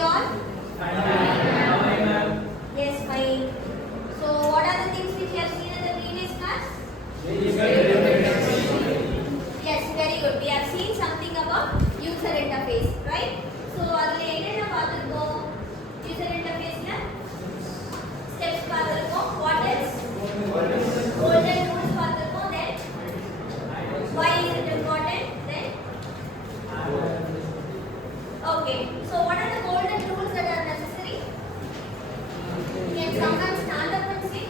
you all? Fine. Yes, fine. So what are the things which you have seen in the previous class? Yes, very good. We have seen something about user interface, right? So adile enna paathirukom? User interface la steps paathirukom. What else? Golden rules paathirukom. Then why is it important? Then okay. So what are the golden rules that are necessary? Can someone stand up and say?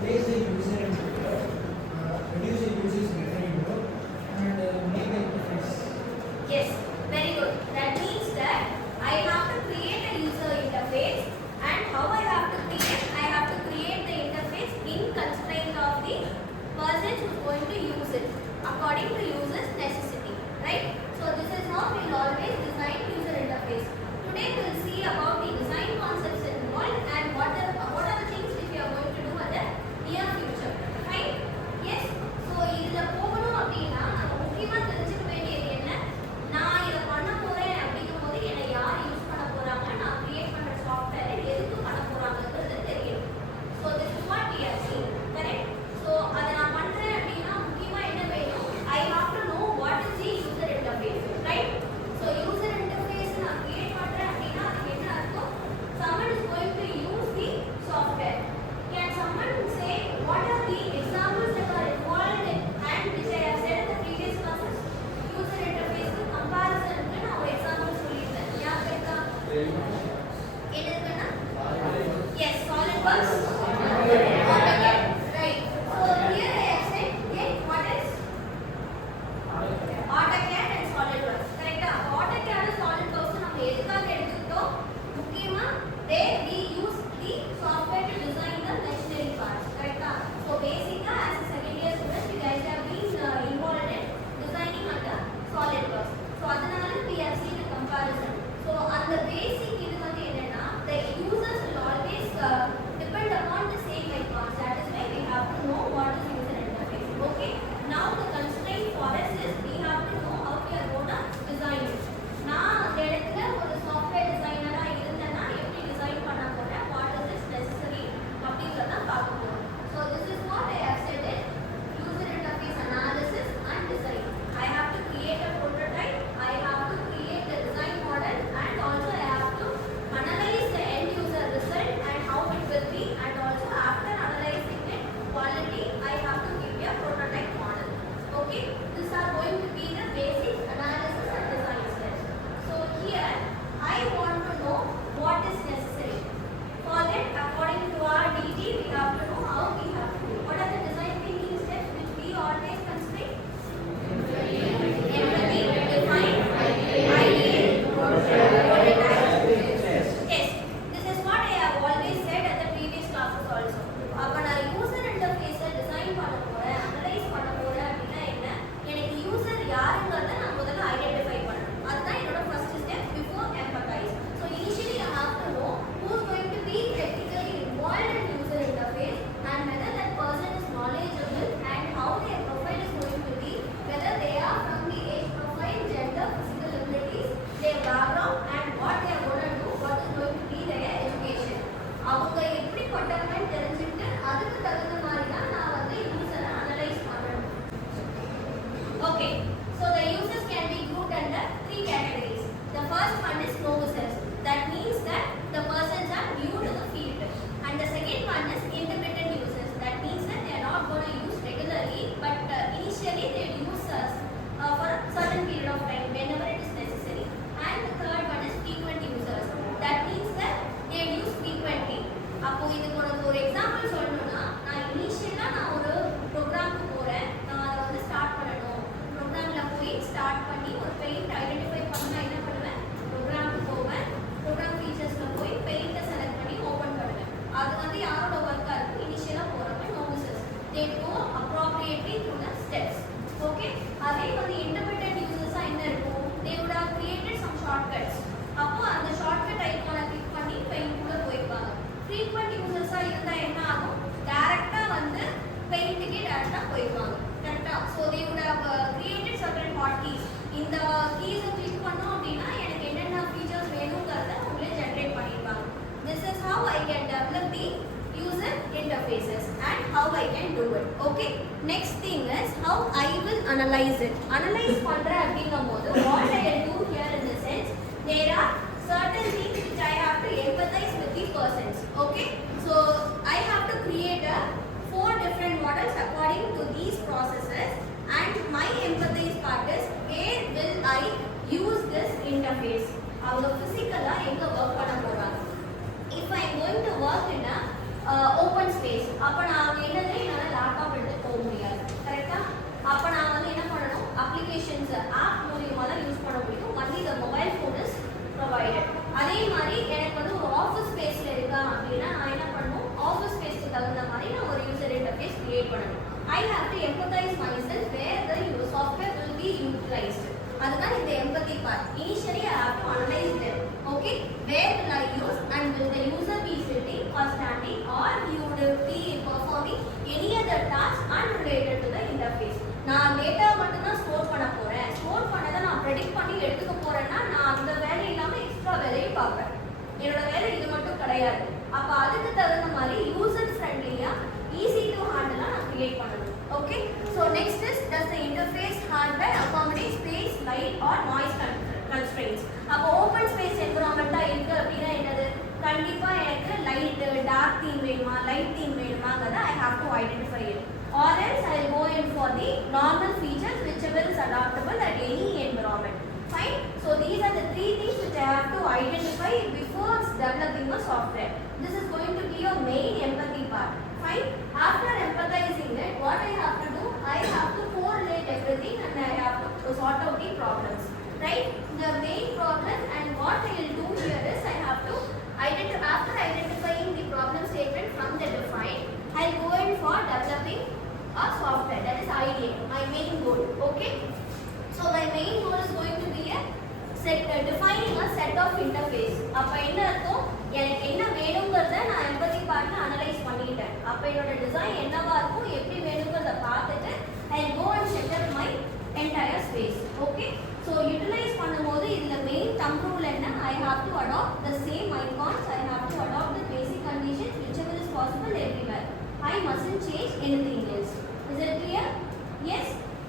Place the user in window, reduce the user's data window, and make the interface. Yes, very good. That means that I have to create a user interface, and how I have to create? I have to create the interface in constraint of the person who is going to use it according to user's necessity, right? So this is how we will always design user interface. Today we will see about the design concepts involved and what are the things which we are going to do in the near future, right? Yes. So இதுல போகணும் அப்படினா நம்ம முக்கியமா தெரிஞ்சுக்க வேண்டியது என்ன? நான் இத பண்ண போறேன் அப்படிங்கும்போது என்ன யார் யூஸ் பண்ண போறாங்க, நான் கிரியேட் பண்ற சாஃப்ட்வேர் எதுக்கு பண்ண போறாங்கன்றது தெரியணும். So this is what we have seen, correct? So அத நான் பண்றேன் அப்படினா முக்கியமா என்ன வேணும்? I have to know what is the user interface, right? So user interface நான் கிரியேட் பண்றேன் அப்படினா அதுக்கு என்ன அர்த்தம்? Someone is going to use the software. Can someone say what are the examples that are involved in and which I have said in the previous classes? User interface comparison க்கு நான் ஒரு example சொல்லிருந்தேன். ஞாபகம் இருக்கா? என்ன இருக்குன்னா? Yes, SolidWorks. AutoCAD. Right. So here I have said, okay, what is? AutoCAD and SolidWorks. Correct? AutoCAD and SolidWorks நம்ம எதுக்காக எடுத்துக்கிட்டோம்? முக்கியமா we use the software to design the machinery parts. Correct? So basically as a second year student you guys have been involved in designing under SolidWorks. So அதனால we have seen a comparison. So அந்த basic இது வந்து என்னன்னா the users will always depend upon the same icons. That is why we have to know what is user interface. Okay? Now the constraint for us is we have to know how we are going to design it. நான் அந்த இடத்துல ஒரு software டிசைனரா இருந்தேன்னா எப்படி design பண்ண போறேன், what is this necessary அப்படிங்கறத பார்க்க போறோம். So this is what I have said in user interface analysis and design. I have to create a prototype, I have to create the design model, and also I have to analyze the end user result and how it will be, and also after analyzing it quality I have to give you a prototype model. Okay, these are going to be the basic analysis and design steps. So here I want to know what is necessary. For that, according to our DT, we have to know how we have to do. What are the design thinking steps which we always consider? Empathy, define, ideate, prototype. Yes, this is what I have always said at the previous classes also. அப்ப நான் user interface design பண்ண போறேன், analyze பண்ண போறேன் அப்படின்னா என்ன? எனக்கு user யாருங்கறத நான் முதல்ல ஐடென்டிஃபை பண்ணணும். அதுதான் என்னோட first step before empathize. So initially I have to know who is going to be technically involved in user interface and whether that person is knowledgeable and how their profile is going to be, whether they are from the age profile, gender, physical abilities, their background and what they are going to do, what is going to be their education. அவங்க எப்படிப்பட்டவங்கன்னு தெரிஞ்சுட்டு அதுக்கு தகுந்த மாதிரி தான் நான் வந்து யூசரை analyse பண்ணணும். Okay, so the users can be grouped under three categories. The first one is novices. That means that the persons are new to the field. And the second one is independent users. That means that they are not going to use regularly, but initially they will use for a certain period of time whenever it is necessary. And the third one is frequent users. That means that they will use frequently. அப்போ இதுக்கு ஒரு example சொல்லணும்னா நான் இனிஷியலா நான் ஒரு ப்ரோக்ராம்க்கு போறேன், நான் அதை வந்து ஸ்டார்ட் பண்ணணும். ப்ரோக்ராம்ல போய் ஸ்டார்ட் பண்ணி ஒரு பெயிண்ட் ஐடென்டிஃபை பண்ணா என்ன பண்ணுவேன், ப்ரோக்ராம்க்கு போவேன், program ஃபீச்சர்ஸ்ல interfaces and how I can do it. Okay. Next thing is how I will analyze it. Analyze பண்ற அப்படிங்கும்போது what I will do here in the sense there are certain things which I have to empathize with the persons. Okay. So I have to create a 4 different models according to these processes, and my empathize part is where will I use this interface. அவங்க பிசிக்கலா எங்க work பண்ண போறாங்க. If I am going to work in a open space, அப்ப நான் என்னது என்னால laptop எடுத்து போக முடியாது. கரெக்ட்டா? அப்ப நான் வந்து என்ன பண்ணனும்? அப்ளிகேஷன்ஸ் ஆப் மூலமா தான் யூஸ் பண்ண முடியும். only the mobile phone is provided. அதே மாதிரி எனக்கு வந்து ஒரு ஆபீஸ் ஸ்பேஸ்ல இருக்கா அப்படினா நான் என்ன பண்ணனும்? ஆபீஸ் ஸ்பேஸ்க்கு தகுந்த மாதிரி நான் ஒரு யூசர் இன்டர்ஃபேஸ் கிரியேட் பண்ணனும். I have to empathize myself where the software will be utilized. அதுதான் இந்த empathy part. Initially I have to analyze them. Okay, where will I use and will the user be sitting or standing or he would be performing any other task unrelated to the interface. நான் data மட்டும் தான் store பண்ண போறேன். Store பண்ணதை நான் predict பண்ணி எடுத்துக்க போறேன்னா நான் அந்த வேலை இல்லாம எக்ஸ்ட்ரா வேலையை பார்ப்பேன். என்னோட வேலை இது மட்டும் கிடையாது. அப்ப அதுக்கு தகுந்த மாதிரி யூசர் ஃப்ரெண்ட்லியா ஈஸி டு ஹேண்டிலா நான் கிரியேட் பண்ணணும். Okay, so next is does the interface hardware accommodate space, light or noise constraints. அப்போ ஓபன் ஸ்பேஸ் என்விரான்மெண்டா இருக்கு அப்படினா என்னது? கண்டிப்பா எனக்கு லைட் டார்க் தீம் வேணுமா லைட் தீம் வேணுமாங்கறத I have to identify it, or else I will go in for the normal features whichever is adaptable at any environment. Fine. So these are the 3 things which I have to identify before developing a software. This is going to be your main empathy part. Fine. After empathizing it, what I have to do? I have to correlate everything and I have to sort out the problems. Right? The main problem and what I will do here is I have to after identifying the problem statement from the define, I will go in for developing a software. That is idea, my main goal. Okay? So my main goal is going to be defining a set of interface. அப்ப என்ன அர்த்தம்? எனக்கு என்ன வேணும்ங்கறத நான் empathy பார்ட்ல analyse பண்ணிட்டேன். அப்ப என்னோட டிசைன் என்னவா இருக்கும் எப்படி வேணும்ங்கறத பார்த்துட்டு I will go and set up my entire space. Okay, so utilize பண்ணும்போது இதுல main thumb rule என்ன? I have to adopt the same icons. I have to adopt the basic conditions whichever is possible everywhere. I mustn't change anything else. Is it clear? Yes.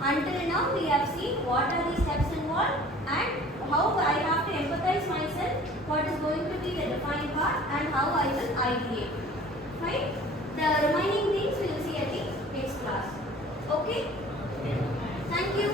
Until now we have seen what are the steps involved and how I have to empathize myself, what is going to be the defined part and how I will ideate. Right? The remaining things we will see at the next class. Okay? Thank you.